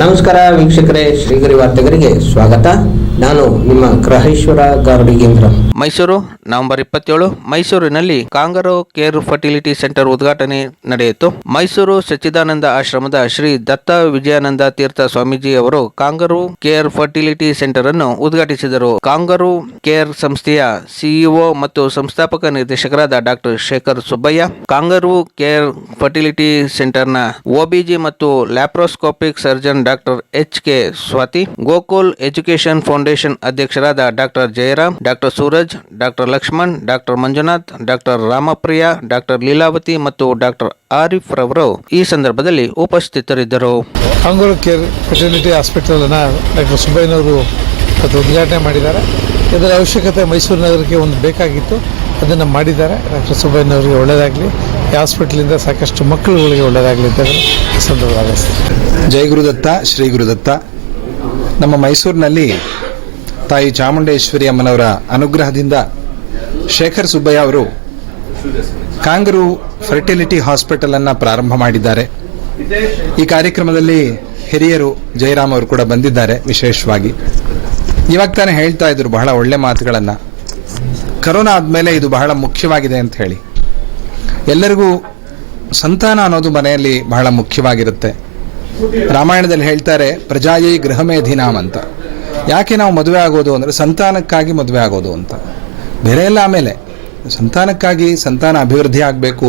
ನಮಸ್ಕಾರ ವೀಕ್ಷಕರೇ, ಶ್ರೀಗರಿ ವಾರ್ತೆಗರಿಗೆ ಸ್ವಾಗತ. ನಾನು ನಿಮ್ಮ ಗ್ರಹೇಶ್ವರ ಗಾರ್ಡಿಗೇಂದ್ರ ಮೈಸೂರು, ನವೆಂಬರ್ ಇಪ್ಪತ್ತೇಳು, ಮೈಸೂರಿನಲ್ಲಿ ಕಾಂಗರೋ ಕೇರ್ ಫರ್ಟಿಲಿಟಿ ಸೆಂಟರ್ ಉದ್ಘಾಟನೆ ನಡೆಯಿತು. ಮೈಸೂರು ಸಚ್ಚಿದಾನಂದ ಆಶ್ರಮದ ಶ್ರೀ ದತ್ತ ವಿಜಯಾನಂದ ತೀರ್ಥ ಸ್ವಾಮೀಜಿ ಅವರು ಕಾಂಗರು ಕೇರ್ ಫರ್ಟಿಲಿಟಿ ಸೆಂಟರ್ ಅನ್ನು ಉದ್ಘಾಟಿಸಿದರು. ಕಾಂಗರು ಕೇರ್ ಸಂಸ್ಥೆಯ ಸಿಇಒ ಮತ್ತು ಸಂಸ್ಥಾಪಕ ನಿರ್ದೇಶಕರಾದ doctor Shekhar Subbaiah, kangaroo care fertility ಸೆಂಟರ್ನ OBG ಮತ್ತು laparoscopic surgeon doctor H K Swathi, Gokul education foundation ಅಧ್ಯಕ್ಷರಾದ doctor Jayaram, doctor Suraj, doctor Lakshman, doctor Manjunath, doctor Ramapriya, doctor Leelavathi ಮತ್ತು doctor Arif ರವರು ಈ ಸಂದರ್ಭದಲ್ಲಿ ಉಪಸ್ಥಿತರಿದ್ದರು. ಕೇರ್ ಫೆಸಿಲಿಟಿ ಹಾಸ್ಪಿಟಲ್ ಡಾಕ್ಟರ್ ಸುಬ್ಬಯ್ಯನವರು ಇವತ್ತು ಉದ್ಘಾಟನೆ ಮಾಡಿದ್ದಾರೆ. ಇದರ ಅವಶ್ಯಕತೆ ಮೈಸೂರು ನಗರಕ್ಕೆ ಒಂದು ಬೇಕಾಗಿತ್ತು. ಅದನ್ನು ಮಾಡಿದ್ದಾರೆ. ಡಾಕ್ಟರ್ ಸುಬ್ಬಯ್ಯನವರಿಗೆ ಒಳ್ಳೆಯದಾಗಲಿ. ಈ ಹಾಸ್ಪಿಟ್ಲಿಂದ ಸಾಕಷ್ಟು ಮಕ್ಕಳುಗಳಿಗೆ ಒಳ್ಳೆಯದಾಗಲಿ ಅಂತ ಈ ಜೈ ಗುರುದತ್ತ ಶ್ರೀ ಗುರುದತ್ತ ನಮ್ಮ ಮೈಸೂರಿನಲ್ಲಿ ತಾಯಿ ಚಾಮುಂಡೇಶ್ವರಿ ಅಮ್ಮನವರ ಅನುಗ್ರಹದಿಂದ ಶೇಖರ್ ಸುಬ್ಬಯ್ಯ ಅವರು ಕಾಂಗರು ಫರ್ಟಿಲಿಟಿ ಹಾಸ್ಪಿಟಲನ್ನು ಪ್ರಾರಂಭ ಮಾಡಿದ್ದಾರೆ. ಈ ಕಾರ್ಯಕ್ರಮದಲ್ಲಿ ಹಿರಿಯರು ಜಯರಾಮ್ ಅವರು ಕೂಡ ಬಂದಿದ್ದಾರೆ ವಿಶೇಷವಾಗಿ. ಇವಾಗ ತಾನೇ ಹೇಳ್ತಾ ಇದ್ರು ಬಹಳ ಒಳ್ಳೆ ಮಾತುಗಳನ್ನ. ಕರೋನಾ ಆದಮೇಲೆ ಇದು ಬಹಳ ಮುಖ್ಯವಾಗಿದೆ ಅಂತ ಹೇಳಿ. ಎಲ್ಲರಿಗೂ ಸಂತಾನ ಅನ್ನೋದು ಮನೆಯಲ್ಲಿ ಬಹಳ ಮುಖ್ಯವಾಗಿರುತ್ತೆ. ರಾಮಾಯಣದಲ್ಲಿ ಹೇಳ್ತಾರೆ, ಪ್ರಜಾಯೈ ಗೃಹಮೇಧಿನಾಮ್ ಅಂತ. ಯಾಕೆ ನಾವು ಮದುವೆ ಆಗೋದು ಅಂದರೆ ಸಂತಾನಕ್ಕಾಗಿ ಮದುವೆ ಆಗೋದು ಅಂತ. ಬೇರೆ ಎಲ್ಲ ಆಮೇಲೆ. ಸಂತಾನಕ್ಕಾಗಿ ಸಂತಾನ ಅಭಿವೃದ್ಧಿ ಆಗಬೇಕು,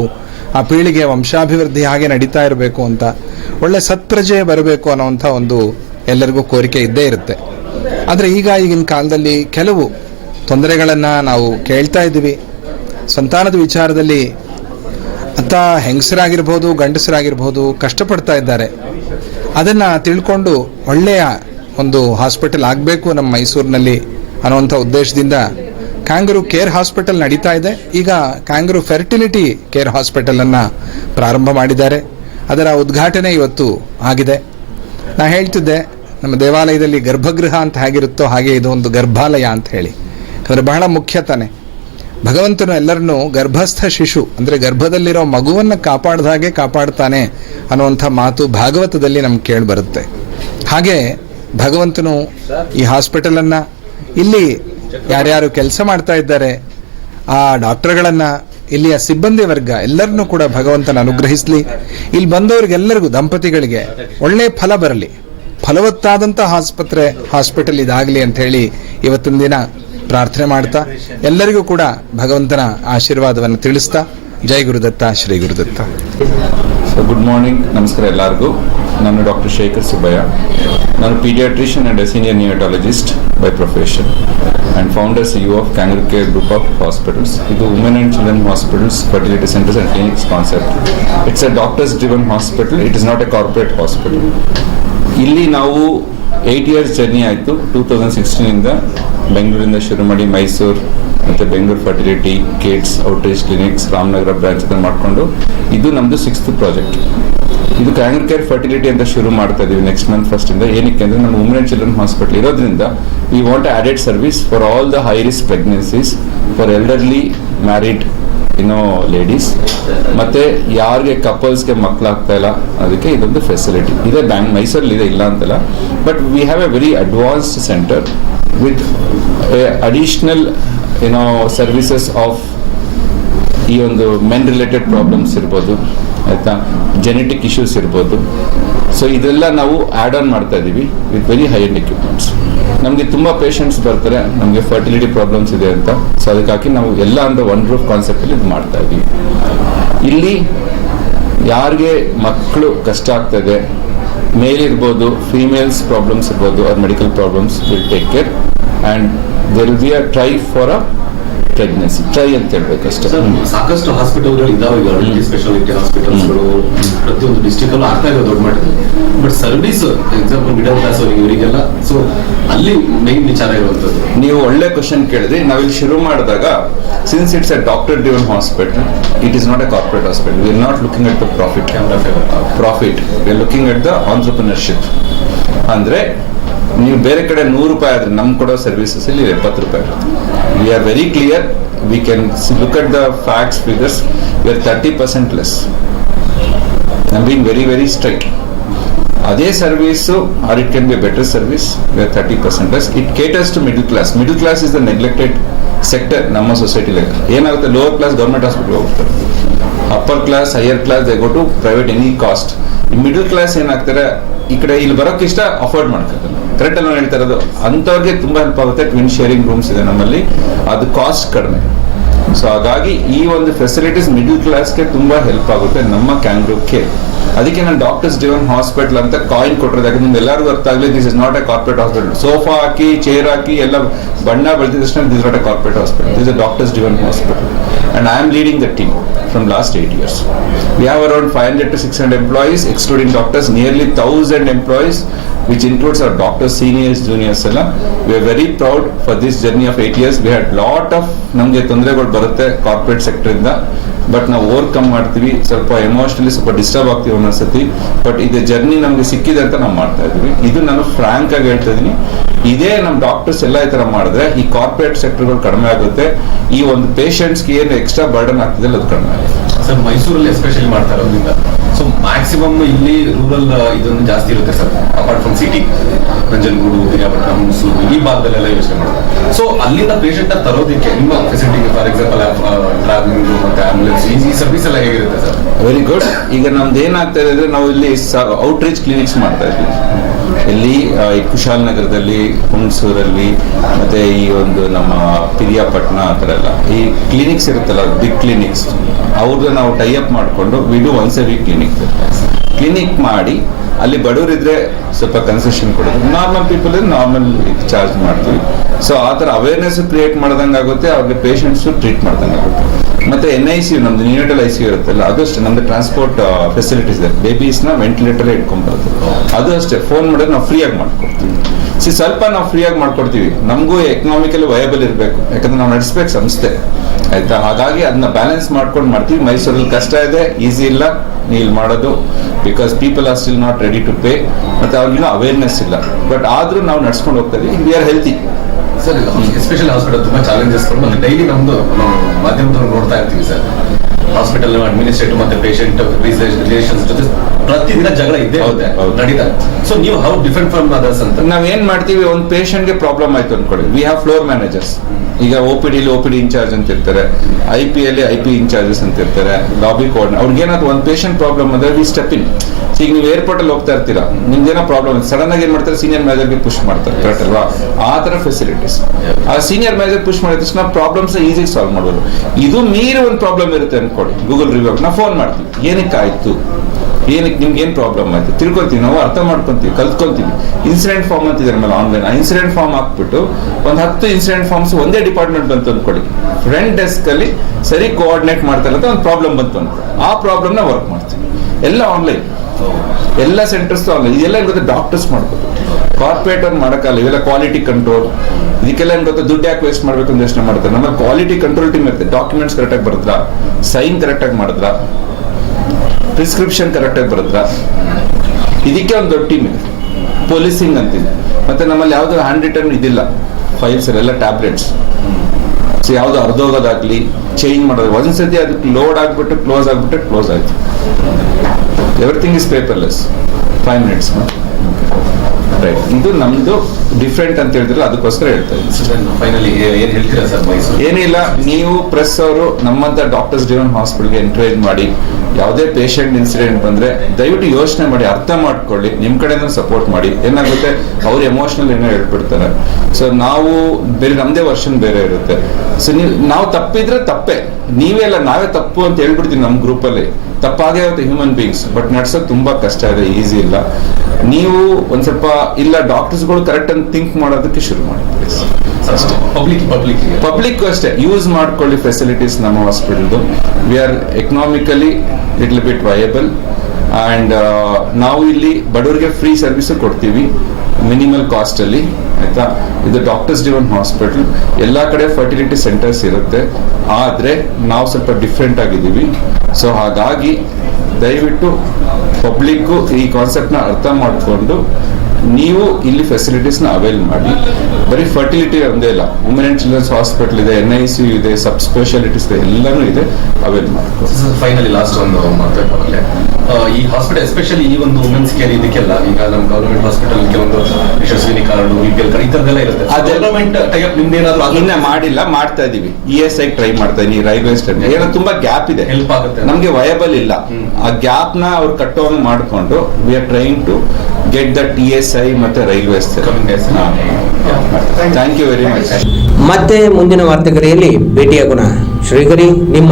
ಆ ಪೀಳಿಗೆ ವಂಶಾಭಿವೃದ್ಧಿ ಹಾಗೆ ನಡೀತಾ ಇರಬೇಕು ಅಂತ. ಒಳ್ಳೆ ಸತ್ಪ್ರಜೆ ಬರಬೇಕು ಅನ್ನೋವಂಥ ಒಂದು ಎಲ್ಲರಿಗೂ ಕೋರಿಕೆ ಇದ್ದೇ ಇರುತ್ತೆ. ಆದರೆ ಈಗ ಈಗಿನ ಕಾಲದಲ್ಲಿ ಕೆಲವು ತೊಂದರೆಗಳನ್ನು ನಾವು ಕೇಳ್ತಾ ಇದ್ದೀವಿ. ಸಂತಾನದ ವಿಚಾರದಲ್ಲಿ ಅಂತ ಹೆಂಗಸರಾಗಿರ್ಬೋದು, ಗಂಡಸರಾಗಿರ್ಬೋದು ಕಷ್ಟಪಡ್ತಾ ಇದ್ದಾರೆ. ಅದನ್ನು ತಿಳ್ಕೊಂಡು ಒಳ್ಳೆಯ ಒಂದು ಹಾಸ್ಪಿಟಲ್ ಆಗಬೇಕು ನಮ್ಮ ಮೈಸೂರಿನಲ್ಲಿ ಅನ್ನುವಂಥ ಉದ್ದೇಶದಿಂದ ಕ್ಯಾಂಗರು ಕೇರ್ ಹಾಸ್ಪಿಟಲ್ ನಡೀತಾ ಇದೆ. ಈಗ ಕ್ಯಾಂಗರು ಫೆರ್ಟಿಲಿಟಿ ಕೇರ್ ಹಾಸ್ಪಿಟಲನ್ನು ಪ್ರಾರಂಭ ಮಾಡಿದ್ದಾರೆ. ಅದರ ಉದ್ಘಾಟನೆ ಇವತ್ತು ಆಗಿದೆ. ನಾ ಹೇಳ್ತಿದ್ದೆ ನಮ್ಮ ದೇವಾಲಯದಲ್ಲಿ ಗರ್ಭಗೃಹ ಅಂತ ಹೇಗಿರುತ್ತೋ ಹಾಗೆ ಇದು ಒಂದು ಗರ್ಭಾಲಯ ಅಂತ ಹೇಳಿ. ಅಂದರೆ ಬಹಳ ಮುಖ್ಯ ತಾನೆ. ಭಗವಂತನು ಎಲ್ಲರನ್ನೂ ಗರ್ಭಸ್ಥ ಶಿಶು, ಅಂದರೆ ಗರ್ಭದಲ್ಲಿರೋ ಮಗುವನ್ನು ಕಾಪಾಡ್ದ ಹಾಗೆ ಕಾಪಾಡ್ತಾನೆ ಅನ್ನುವಂಥ ಮಾತು ಭಾಗವತದಲ್ಲಿ ನಮ್ಗೆ ಕೇಳಿ ಬರುತ್ತೆ. ಹಾಗೆ ಭಗವಂತನು ಈ ಹಾಸ್ಪಿಟಲನ್ನು ಇಲ್ಲಿ ಯಾರ್ಯಾರು ಕೆಲಸ ಮಾಡ್ತಾ ಇದ್ದಾರೆ, ಆ ಡಾಕ್ಟರ್ಗಳನ್ನು ಇಲ್ಲಿಯ ಸಿಬ್ಬಂದಿ ವರ್ಗ ಎಲ್ಲರನ್ನೂ ಕೂಡ ಭಗವಂತನ ಅನುಗ್ರಹಿಸಲಿ. ಇಲ್ಲಿ ಬಂದವರಿಗೆಲ್ಲರಿಗೂ, ದಂಪತಿಗಳಿಗೆ ಒಳ್ಳೆ ಫಲ ಬರಲಿ. ಫಲವತ್ತಾದಂಥ ಆಸ್ಪತ್ರೆ ಹಾಸ್ಪಿಟಲ್ ಇದಾಗಲಿ ಅಂತ ಹೇಳಿ ಇವತ್ತಿನ ದಿನ ಪ್ರಾರ್ಥನೆ ಮಾಡ್ತಾ, ಎಲ್ಲರಿಗೂ ಕೂಡ ಭಗವಂತನ ಆಶೀರ್ವಾದವನ್ನು ತಿಳಿಸ್ತಾ, ಜೈ ಗುರುದತ್ತ ಶ್ರೀ ಗುರುದತ್ತ ಗುಡ್ ಮಾರ್ನಿಂಗ್ ನಮಸ್ಕಾರ ಎಲ್ಲರಿಗೂ. ನಾನು ಡಾಕ್ಟರ್ ಶೇಖರ್ ಸುಬ್ಬಯ್ಯ. ನಾನು paediatrician and senior neonatologist by profession and founder C U of kangaroo care group of hospitals ಇದು women and children hospitals fertility centres and clinics concept it's a doctors driven hospital it is not a corporate hospital ಇಲ್ಲಿ ನಾವು eight years journey ಆಯಿತು. Two thousand ಸಿಕ್ಸ್ಟೀನಿಂದ ಬೆಂಗಳೂರಿಂದ ಶುರು ಮಾಡಿ ಮೈಸೂರು ಮತ್ತು Bengaluru fertility ಕೇಟ್ಸ್ outreach clinics Ramanagara branch ಅಂತ ಮಾಡಿಕೊಂಡು ಇದು ನಮ್ಮದು ಸಿಕ್ಸ್ತ್ ಪ್ರಾಜೆಕ್ಟ್ ಇದು ಕ್ಯಾಂಗರ್ ಕೇರ್ ಫರ್ಟಿಲಿಟಿ ಅಂತ ಶುರು ಮಾಡ್ತಾ ಇದ್ದೀವಿ ನೆಕ್ಸ್ಟ್ ಮಂತ್ ಫಸ್ಟ್ ಇಂದ. ಏನಕ್ಕೆ ಅಂದ್ರೆ ನಮ್ಮ ವುಮೆನ್ ಚಿಲ್ಡ್ರನ್ ಹಾಸ್ಪಿಟಲ್ ಇರೋದ್ರಿಂದ we want added service for all the high risk pregnancies for elderly married ಇನ್ನೋ ಲೇಡೀಸ್ ಮತ್ತೆ ಯಾರಿಗೆ ಕಪಲ್ಸ್ಗೆ ಮಕ್ಕಳಾಗ್ತಾ ಇಲ್ಲ, ಅದಕ್ಕೆ ಇದೊಂದು ಫೆಸಿಲಿಟಿ ಇದೆ ಬ್ಯಾಂಕ್ ಮೈಸೂರಲ್ಲಿ ಇದೆ ಇಲ್ಲ ಅಂತಲ್ಲ. But we have a very advanced centre with additional ಏನೋ ಸರ್ವಿಸಸ್ ಆಫ್ ಈ ಒಂದು ಮೆನ್ ರಿಲೇಟೆಡ್ ಪ್ರಾಬ್ಲಮ್ಸ್ ಇರ್ಬೋದು, ಆಯಿತಾ? ಜೆನೆಟಿಕ್ ಇಶ್ಯೂಸ್ ಇರ್ಬೋದು. ಸೊ ಇದೆಲ್ಲ ನಾವು ಆ್ಯಡ್ ಆನ್ ಮಾಡ್ತಾ ಇದ್ದೀವಿ ವಿತ್ ವೆರಿ ಹೈಯರ್ ಎಕ್ವಿಪ್ಮೆಂಟ್ಸ್ ನಮಗೆ ತುಂಬ ಪೇಷಂಟ್ಸ್ ಬರ್ತಾರೆ, ನಮಗೆ ಫರ್ಟಿಲಿಟಿ ಪ್ರಾಬ್ಲಮ್ಸ್ ಇದೆ ಅಂತ. ಸೊ ಅದಕ್ಕಾಗಿ ನಾವು ಎಲ್ಲ ಅಂದ್ರೆ ಒನ್ ರೂಫ್ ಕಾನ್ಸೆಪ್ಟಲ್ಲಿ ಇದು ಮಾಡ್ತಾ ಇದ್ದೀವಿ. ಇಲ್ಲಿ ಯಾರಿಗೆ ಮಕ್ಕಳು ಕಷ್ಟ ಆಗ್ತದೆ ಮೇಲ್ ಇರ್ಬೋದು ಫೀಮೇಲ್ಸ್ ಪ್ರಾಬ್ಲಮ್ಸ್ ಇರ್ಬೋದು, ಅವ್ರ medical problems will take care and there we are try for a pregnancy try ಅಂತ ಹೇಳ್ಬೇಕಷ್ಟೇ ಸರ್, ಸಾಕಷ್ಟು ಹಾಸ್ಪಿಟಲ್ಗಳು ಇದಾವೆ ಈಗ ಮಲ್ಟಿ ಸ್ಪೆಷಾಲಿಟಿ ಹಾಸ್ಪಿಟಲ್ಸ್ಗಳು ಪ್ರತಿಯೊಂದು ಡಿಸ್ಟಿಕ್ ಅಲ್ಲೂ ಆಗ್ತಾ ಇದೆ ದೊಡ್ಡ ಮಟ್ಟದಲ್ಲಿ. But service example middle class ಅವರಿಗೆ ಇವರಿಗೆಲ್ಲ ಸೊ ಅಲ್ಲಿ ಮೈನ್ ವಿಚಾರ ಇರುವಂತದ್ದು ನೀವು ಒಳ್ಳೆ ಕ್ವಶನ್ ಕೇಳಿದ್ರಿ ನಾವಿಲ್ಲಿ ಶುರು ಮಾಡಿದಾಗ since it's a doctor driven hospital it is not a corporate hospital we're not looking at the profit profit we're looking at the entrepreneurship ಅಂದ್ರೆ ನೀವು ಬೇರೆ ಕಡೆ ನೂರು ರೂಪಾಯಿ ಆದ್ರೆ ನಮ್ಮ ಕೊಡೋ ಸರ್ವಿಸಸ್ ಇಲ್ಲಿ ಎಪ್ಪತ್ತು ರೂಪಾಯಿ ಇರುತ್ತೆ. We are very clear we can look at the facts figures we are thirty percent less I being very very straight ಅದೇ service are it can be better service thirty percent less it caters to middle class middle class is the neglected sector ನಮ್ಮ ಸೊಸೈಟಿಲಿ ಏನಾಗುತ್ತೆ? Lower class government hospital ಹೋಗ್ತಾರೆ. Upper class higher class they go to private any cost middle class ಏನಾಗ್ತಾರೆ ಈ ಕಡೆ ಇಲ್ಲಿ ಬರೋಕ್ಕಿಷ್ಟ afford ಮಾಡ್ತಾರೆ correct ಅಲ್ಲಿ ಹೇಳ್ತಾ ಇರೋದು? ಅಂಥವ್ರಿಗೆ ತುಂಬಾ ಹೆಲ್ಪ್ ಆಗುತ್ತೆ ಟ್ವಿನ್ ಶೇರಿಂಗ್ ರೂಮ್ಸ್ ಇದೆ ನಮ್ಮಲ್ಲಿ. ಅದು ಕಾಸ್ಟ್ ಕಡಿಮೆ. ಸೊ ಹಾಗಾಗಿ ಈ ಒಂದು ಫೆಸಿಲಿಟೀಸ್ ಮಿಡಲ್ ಕ್ಲಾಸ್ಗೆ ತುಂಬಾ ಹೆಲ್ಪ್ ಆಗುತ್ತೆ ನಮ್ಮ ಕ್ಯಾಂಗ್ರೂಕ್ಕೆ ಅದಕ್ಕೆ ನಾನು ಡಾಕ್ಟರ್ಸ್ ಡಿವನ್ ಹಾಸ್ಪಿಟಲ್ ಅಂತ ಕಾಯಿನ್ ಕೊಟ್ಟಿರೋದು. ಯಾಕಂದ್ರೆ ಎಲ್ಲರಿಗೂ ಅರ್ಥ ಆಗಲಿ this is not a corporate hospital sofa hockey chair ಹಾಕಿ, ಎಲ್ಲ ಬಣ್ಣ ಬೆಳೆದ ತಕ್ಷಣ this not a corporate hospital this a doctors driven hospital and I am leading the team from last eight years we have around five hundred to six hundred employees excluding doctors nearly thousand employees which includes our doctors, seniors, juniors ಎಲ್ಲ. We are very proud for this journey of eight years. We had lot of ನಮಗೆ ತೊಂದರೆಗಳು ಬರುತ್ತೆ corporate sector ಇಂದ. But ನಾವು overcome ಮಾಡ್ತೀವಿ. ಸ್ವಲ್ಪ emotionally ಸ್ವಲ್ಪ disturb ಆಗ್ತೀವಿ ಒಂದೊಂದ್ಸತಿ. ಬಟ್ ಇದು ಜರ್ನಿ ನಮಗೆ ಸಿಕ್ಕಿದೆ ಅಂತ ನಾವು ಮಾಡ್ತಾ ಇದ್ದೀವಿ. ಇದು ನಾನು ಫ್ರಾಂಕ್ ಆಗಿ ಹೇಳ್ತಾ ಇದೀನಿ ಇದೇ ನಮ್ಮ ಡಾಕ್ಟರ್ಸ್ ಎಲ್ಲ ಈ ತರ ಮಾಡಿದ್ರೆ ಈ ಕಾರ್ಪೊರೇಟ್ ಸೆಕ್ಟರ್ಗಳು ಕಡಿಮೆ ಆಗುತ್ತೆ. ಈ ಒಂದು ಪೇಷಂಟ್ಸ್ಗೆ ಏನು ಎಕ್ಸ್ಟ್ರಾ ಬರ್ಡನ್ ಆಗ್ತಿದೆ ಅದು ಕಡಿಮೆ ಆಗುತ್ತೆ. ಸರ್ ಮೈಸೂರಲ್ಲಿ ಎಸ್ಪೆಷಲಿ ಮಾಡ್ತಾ ಇರೋದ್ರಿಂದ ಸೊ ಮ್ಯಾಕ್ಸಿಮಮ್ ಇಲ್ಲಿ ರೂರಲ್ ಇದೊಂದು ಜಾಸ್ತಿ ಇರುತ್ತೆ sir. Apart from city Nanjangud Piriyapatna Hunsur, ಈ ಭಾಗದಲ್ಲೆಲ್ಲ ಯೋಚನೆ ಮಾಡ್ತಾರೆ. ಸೊ ಅಲ್ಲಿಂದ ಪೇಷಂಟ್ ತರೋದಕ್ಕೆ ನಿಮ್ಮ ಫೆಸಿಲಿಟಿ ಫಾರ್ ಎಕ್ಸಾಂಪಲ್ ಟ್ರಾವೆಲಿಂಗ್ ಮತ್ತೆ ಆಂಬುಲೆನ್ಸ್ ಈ ಸರ್ವಿಸ್ ಎಲ್ಲ ಹೇಗಿರುತ್ತೆ ಸರ್? ವೆರಿ ಗುಡ್ ಈಗ ನಮ್ದು ಏನಾಗ್ತಾ ಇದೆ ಅಂದ್ರೆ ನಾವು ಇಲ್ಲಿ ಔಟ್ರೀಚ್ ಕ್ಲಿನಿಕ್ಸ್ ಮಾಡ್ತಾ ಇದ್ವಿ. ಇಲ್ಲಿ ಈ ಕುಶಾಲ್ ನಗರದಲ್ಲಿ, ಹುಣಸೂರಲ್ಲಿ, ಮತ್ತೆ ಈ ಒಂದು ನಮ್ಮ ಪಿರಿಯಾಪಟ್ಟಣ ಆ ಥರ ಎಲ್ಲ. ಈ ಕ್ಲಿನಿಕ್ಸ್ ಇರುತ್ತಲ್ಲ ಬಿಗ್ ಕ್ಲಿನಿಕ್ಸ್ ಅವ್ರದ್ದು ನಾವು ಟೈ ಅಪ್ ಮಾಡಿಕೊಂಡು we once a week clinic clinic ಮಾಡಿ ಅಲ್ಲಿ ಬಡವರಿದ್ರೆ ಸ್ವಲ್ಪ ಕನ್ಸೆಷನ್ ಕೊಡೋದು. ನಾರ್ಮಲ್ ಪೀಪಲ್ ನಾರ್ಮಲ್ ಚಾರ್ಜ್ ಮಾಡ್ತೀವಿ. ಸೊ ಆ ಥರ ಅವೇರ್ನೆಸ್ ಕ್ರಿಯೇಟ್ ಮಾಡ್ದಂಗೆ ಆಗುತ್ತೆ, ಅವ್ರಿಗೆ ಪೇಷಂಟ್ಸ್ ಟ್ರೀಟ್ ಮಾಡ್ದಂಗೆ ಆಗುತ್ತೆ. ಮತ್ತೆ ಎನ್ ಐ ಸಿ ಯು ನಮ್ದು ನ್ಯೂನಿಟಲ್ ಐ ಸಿ ಯು ಇರುತ್ತಲ್ಲ, ಅದು ಅಷ್ಟೇ. ನಮ್ದು ಟ್ರಾನ್ಸ್ಪೋರ್ಟ್ ಫೆಸಿಲಿಟೀಸ್ ಇದೆ. ಬೇಬೀಸ್ನ ವೆಂಟಿಲೇಟರ್ ಇಟ್ಕೊಂಡ್ಬರುತ್ತೆ ಅದು ಅಷ್ಟೇ. ಫೋನ್ ಮಾಡಿದ್ರೆ ನಾವು ಫ್ರೀಯಾಗಿ ಮಾಡ್ಕೊಡ್ತೀವಿ. ಸಿ ಸ್ವಲ್ಪ ನಾವು ಫ್ರೀಯಾಗಿ ಮಾಡ್ಕೊಡ್ತೀವಿ. ನಮಗೂ ಎಕನಾಮಿಕಲಿ ವಯಬಲ್ ಇರಬೇಕು. ಯಾಕಂದ್ರೆ ನಾವು ನಡೆಸ್ಬೇಕು ಸಂಸ್ಥೆ. ಆಯ್ತಾ? ಹಾಗಾಗಿ ಅದನ್ನ ಬ್ಯಾಲೆನ್ಸ್ ಮಾಡ್ಕೊಂಡು ಮಾಡ್ತೀವಿ. ಮೈಸೂರಲ್ಲಿ ಕಷ್ಟ ಇದೆ ಈಸಿ ಇಲ್ಲ ಇಲ್ಲಿ ಮಾಡೋದು. Because people are still not ready to pay ಮತ್ತೆ ಅವ್ರಿಗೂ ಅವೇರ್ನೆಸ್ ಇಲ್ಲ. ಬಟ್ ಆದ್ರೂ ನಾವು ನಡ್ಸ್ಕೊಂಡು ಹೋಗ್ತಾ ಇದೀವಿ. We are healthy sir special hospital ತುಂಬಾ ಚಾಲೆಂಜಸ್ ಮತ್ತೆ ಡೈಲಿ ನಾವು ಮಾಧ್ಯಮದವ್ರು ನೋಡ್ತಾ ಇರ್ತೀವಿ ಸರ್ ಹಾಸ್ಪಿಟಲ್ ಅಡ್ಮಿನಿಸ್ಟ್ರೇಟಿವ್ ಮತ್ತೆ ಪೇಷಂಟ್ ರಿಲೇಷನ್ಸ್ ಜೊತೆ ಪ್ರತಿದಿನ ಜಗಳ ಇದ್ದೇ ಹೌದು. ನಡೀತಾ ಸೊ ನೀವು ಹೌ ಡಿಫ್ರೆಂಟ್ ಫ್ರಮ್ ಅದರ್ಸ್ ಅಂತ? ನಾವ್ ಏನ್ ಮಾಡ್ತೀವಿ ಒಂದ್ ಪೇಷಂಟ್ಗೆ ಪ್ರಾಬ್ಲಮ್ ಆಯ್ತು ಅನ್ಕೊಳ್ಳಿ. ವಿ ಹ್ಯಾವ್ ಫ್ಲೋರ್ ಮ್ಯಾನೇಜರ್ಸ್ ಈಗ ಒ ಪಿ ಡಿಲಿ ಒ ಪಿ ಡಿ ಇನ್ಚಾರ್ಜ್ ಅಂತ ಇರ್ತಾರೆ. ಐ ಪಿ ಅಲ್ಲಿ ಐ ಪಿ ಇನ್ಚಾರ್ಜಸ್ ಅಂತ ಇರ್ತಾರೆ. ಲಾಬಿ ಕೋರ್ಡ್ ಅವ್ರಿಗೆ ಏನಾದ್ರು ಒಂದು ಪೇಷಂಟ್ ಪ್ರಾಬ್ಲಮ್ ಅಂದ್ರೆ ವಿ ಸ್ಟೆಪ್ ಇನ್ ಈಗ ನೀವು ಏರ್ಪೋರ್ಟ್ ಅಲ್ಲಿ ಹೋಗ್ತಾ ಇರ್ತೀರಾ ನಿಮ್ದೇನೋ ಪ್ರಾಬ್ಲಮ್ ಸಡನ್ ಆಗಿ ಏನ್ ಮಾಡ್ತಾರೆ? ಸೀನಿಯರ್ ಮ್ಯಾನೇಜರ್ಗೆ ಪುಷ್ ಮಾಡ್ತಾರೆ. ಕರೆಕ್ಟ್ ಅಲ್ವಾ? ಆ ತರ ಫೆಸಿಲಿಟೀಸ್ ಆ ಸೀನಿಯರ್ ಮ್ಯಾನೇಜರ್ ಪುಷ್ ಮಾಡಿದ ತಕ್ಷಣ ಪ್ರಾಬ್ಲಮ್ಸ್ ಈಸಿಯಾಗಿ ಸಾಲ್ವ್ ಮಾಡ್ಬೋದು. ಇದು ಮೀರಿ ಒಂದು ಪ್ರಾಬ್ಲಮ್ ಇರುತ್ತೆ ಅನ್ಕೊಳ್ಳಿ. ಗೂಗಲ್ ರಿವ್ಯೂ ನಾವು ಫೋನ್ ಮಾಡ್ತೀವಿ. ಏನಕ್ಕೆ ಆಯ್ತು ಏನಕ್ಕೆ ನಿಮ್ಗೆ ಏನ್ ಪ್ರಾಬ್ಲಮ್ ಆಯ್ತು? ತಿಳ್ಕೊತೀವಿ ನಾವು ಅರ್ಥ ಮಾಡ್ಕೊತೀವಿ ಕಲ್ತ್ಕೊಂತೀವಿ ಇನ್ಸಿಡೆಂಟ್ ಫಾರ್ಮ್ ಅಂತ ಮೇಲೆ ಆನ್ಲೈನ್ ಆ ಇನ್ಸಿಡೆಂಟ್ ಫಾರ್ಮ್ ಹಾಕ್ಬಿಟ್ಟು ಒಂದು ಹತ್ತು ಇನ್ಸಿಡೆಂಟ್ ಫಾರ್ಮ್ಸ್ ಒಂದೇ ಡಿಪಾರ್ಟ್ಮೆಂಟ್ ಬಂತು ಅಂದ್ಕೊಳ್ಳಿ ಫ್ರಂಟ್ ಡೆಸ್ಕ್ ಅಲ್ಲಿ ಸರಿ ಕೋಆರ್ಡಿನೇಟ್ ಮಾಡ್ತಾ ಇಲ್ಲ ಒಂದು ಪ್ರಾಬ್ಲಮ್ ಬಂತು ಅಂತ. ಆ ಪ್ರಾಬ್ಲಮ್ನ ವರ್ಕ್ ಮಾಡ್ತೀವಿ. ಎಲ್ಲ ಆನ್ಲೈನ್ ಎಲ್ಲ ಸೆಂಟರ್ಸ್ ಆನ್ಲೈನ್ ಇದೆಲ್ಲ ಗೊತ್ತಾ? ಡಾಕ್ಟರ್ಸ್ ಮಾಡ್ಬೋದು. ಕಾರ್ಪೊರೇಟ್ ಅವ್ರು ಮಾಡಕ್ಕಲ್ಲ. ಇವೆಲ್ಲ ಕ್ವಾಲಿಟಿ ಕಂಟ್ರೋಲ್ ಇದಕ್ಕೆಲ್ಲ ಏನ್ ಗೊತ್ತಾ? ದುಡ್ಡು ಯಾಕೆ ವೇಸ್ಟ್ ಮಾಡ್ಬೇಕು ಅಂತ ಯೋಚನೆ ಮಾಡ್ತಾರೆ. ನಮ್ಮ ಕ್ವಾಲಿಟಿ ಕಂಟ್ರೋಲ್ ಟೀಮ್ ಇರುತ್ತೆ. ಡಾಕ್ಯುಮೆಂಟ್ಸ್ ಕರೆಕ್ಟಾಗಿ ಬರುತ್ತಾ? ಸೈನ್ ಕರೆಕ್ಟಾಗಿ ಮಾಡಿದ್ರಾ ಪ್ರಿಸ್ಕ್ರಿಪ್ಷನ್ ಕರೆಕ್ಟಾಗಿ ಬರುತ್ತಾ? ಇದಕ್ಕೆ ಒಂದು ದೊಡ್ಡ ಟೀಮ್ ಇದೆ. ಪೊಲೀಸಿಂಗ್ ಅಂತಿದೆ. ಮತ್ತೆ ನಮ್ಮಲ್ಲಿ ಯಾವ್ದು ಹ್ಯಾಂಡ್ ರಿಟರ್ನ್ ಇದಿಲ್ಲ. ಫೈಲ್ಸ್ ಎಲ್ಲ ಟ್ಯಾಬ್ಲೆಟ್ಸ್ ಸೊ ಯಾವ್ದು ಅರ್ಧೋಗೋದಾಗ್ಲಿ ಚೇಂಜ್ ಮಾಡೋದು. ಒಂದ್ಸತಿ ಅದಕ್ಕೆ ಲೋಡ್ ಆಗಿಬಿಟ್ಟು ಕ್ಲೋಸ್ ಆಗಿಬಿಟ್ಟು ಕ್ಲೋಸ್ ಆಯ್ತು. Everything is paperless five minutes right ಇದು ನಮ್ದು ಡಿಫ್ರೆಂಟ್ ಅಂತ ಹೇಳಿದ್ರಲ್ಲ ಅದಕ್ಕೋಸ್ಕರ ಹೇಳ್ತಾ ಇದ್ದೀನಿ. ಫೈನಲಿ ಏನ್ ಹೇಳ್ತೀರಾ ಸರ್ ಮೈಸೂರು? ಏನಿಲ್ಲ ನೀವು ಪ್ರೆಸ್ ಅವರು ನಮ್ಮಂತ ಡಾಕ್ಟರ್ಸ್ ಡಿವನ್ ಹಾಸ್ಪಿಟಲ್ಗೆ ಎಂಕರೇಜ್ ಮಾಡಿ ಯಾವುದೇ ಪೇಷಂಟ್ ಇನ್ಸಿಡೆಂಟ್ ಬಂದ್ರೆ ದಯವಿಟ್ಟು ಯೋಚನೆ ಮಾಡಿ ಅರ್ಥ ಮಾಡ್ಕೊಳ್ಳಿ ನಿಮ್ ಕಡೆನೂ ಸಪೋರ್ಟ್ ಮಾಡಿ. ಏನಾಗುತ್ತೆ? ಅವ್ರು ಎಮೋಷನಲ್ ಏನೋ ಹೇಳ್ಬಿಡ್ತಾರೆ. ಸೊ ನಾವು ಬೇರೆ ನಮ್ದೇ ವರ್ಷನ್ ಬೇರೆ ಇರುತ್ತೆ. ಸೊ ನೀವು ನಾವು ತಪ್ಪಿದ್ರೆ ತಪ್ಪೇ. ನೀವೇ ಅಲ್ಲ ನಾವೇ ತಪ್ಪು ಅಂತ ಹೇಳ್ಬಿಡ್ತೀವಿ ನಮ್ಮ ಗ್ರೂಪಲ್ಲಿ ತಪ್ಪಾಗೇ ಆಗುತ್ತೆ ಹ್ಯೂಮನ್ ಬೀಯಿಂಗ್ಸ್ ಬಟ್ ನಡ್ಸೋದು ತುಂಬಾ ಕಷ್ಟ ಇದೆ ಈಸಿ ಇಲ್ಲ. ನೀವು ಒಂದ್ ಸ್ವಲ್ಪ ಇಲ್ಲ ಡಾಕ್ಟರ್ಸ್ಗಳು ಕರೆಕ್ಟ್ ಅಂತ ಥಿಂಕ್ ಮಾಡೋದಕ್ಕೆ ಶುರು ಮಾಡಿ. ಪಬ್ಲಿಕ್ ಪಬ್ಲಿಕ್ ಪಬ್ಲಿಕ್ ಅಷ್ಟೇ. ಯೂಸ್ ಮಾಡ್ಕೊಳ್ಳಿ ಫೆಸಿಲಿಟೀಸ್ ನಮ್ಮ ಹಾಸ್ಪಿಟಲ್ದು we are economically little bit viable and ನಾವು ಇಲ್ಲಿ ಬಡವರಿಗೆ ಫ್ರೀ ಸರ್ವಿಸ್ ಕೊಡ್ತೀವಿ. ಮಿನಿಮಲ್ ಕಾಸ್ಟ್ ಅಲ್ಲಿ, ಆಯ್ತಾ? ಇದು ಡಾಕ್ಟರ್ಸ್ ಡಿವನ್ ಹಾಸ್ಪಿಟಲ್ ಎಲ್ಲ ಕಡೆ ಫರ್ಟಿಲಿಟಿ ಸೆಂಟರ್ಸ್ ಇರುತ್ತೆ. ಆದ್ರೆ ನಾವು ಸ್ವಲ್ಪ ಡಿಫ್ರೆಂಟ್ ಆಗಿದ್ದೀವಿ. ಸೊ ಹಾಗಾಗಿ ದಯವಿಟ್ಟು ಪಬ್ಲಿಕ್ಕು ಈ ಕಾನ್ಸೆಪ್ಟ್ನ ಅರ್ಥ ಮಾಡಿಕೊಂಡು ನೀವು ಇಲ್ಲಿ ಫೆಸಿಲಿಟೀಸ್ನ ಅವೈಲ್ ಮಾಡಿ. ಬರೀ ಫರ್ಟಿಲಿಟಿ ಒಂದೇ ಇಲ್ಲ ವುಮೆನ್ ಅಂಡ್ ಚಿಲ್ಡ್ರನ್ಸ್ ಹಾಸ್ಪಿಟಲ್ ಇದೆ ಎನ್ ಐ ಸಿ ಇದೆ ಸಬ್ ಸ್ಪೆಷಾಲಿಟೀಸ್ ಇದೆ, ಎಲ್ಲನೂ ಇದೆ. ಅವೈಲ್ ಮಾಡಬೇಕು ಫೈನಲಿ ಲಾಸ್ಟ್ ಒಂದು ಮಾತಾಡ್ಕೊಂಡ್ರೆ ಈ ಹಾಸ್ಪಿಟಲ್ ಎಸ್ಪೆಷಲಿ ಈ ಒಂದು ವುಮೆನ್ಸ್ ಕೇರ್ ಇದಕ್ಕೆಲ್ಲ ಈಗ ನಮ್ಮ ಗವರ್ಮೆಂಟ್ ಹಾಸ್ಪಿಟಲ್ ಕೆಲವೊಂದು ಯಶಸ್ವಿನಿ ಕಾರ್ಡ್ ಈ ತರದೆಲ್ಲ ಇರುತ್ತೆ. ಆ ಡೆವಲಪ್ಮೆಂಟ್ ಟೈಪ್ ನಿಮ್ದೇನಾದ್ರೂ ಅದನ್ನ ಮಾಡಿಲ್ಲ ಮಾಡ್ತಾ ಇದೀವಿ. ಇ ಎಸ್ ಐ ಟ್ರೈ ಮಾಡ್ತಾ ಇದೀನಿ ರೈಲ್ವೆ ಸ್ಟೇಷನ್ ಏನೋ ತುಂಬಾ ಗ್ಯಾಪ್ ಇದೆ. ಹೆಲ್ಪ್ ಆಗುತ್ತೆ. ನಮ್ಗೆ ವಯಬಲ್ ಇಲ್ಲ. ಆ ಗ್ಯಾಪ್ನ ಅವ್ರು ಕಟ್ಟೋಂಗ್ ಮಾಡ್ಕೊಂಡು we are trying to get that E S I ಮತ್ತೆ railway. Thank you very much ಮತ್ತೆ ಮುಂದಿನ ವಾರ್ತೆಗರಿಯಲ್ಲಿ ಭೇಟಿಯಾಗೋಣ. ಶ್ರೀಗರಿ ನಿಮ್ಮ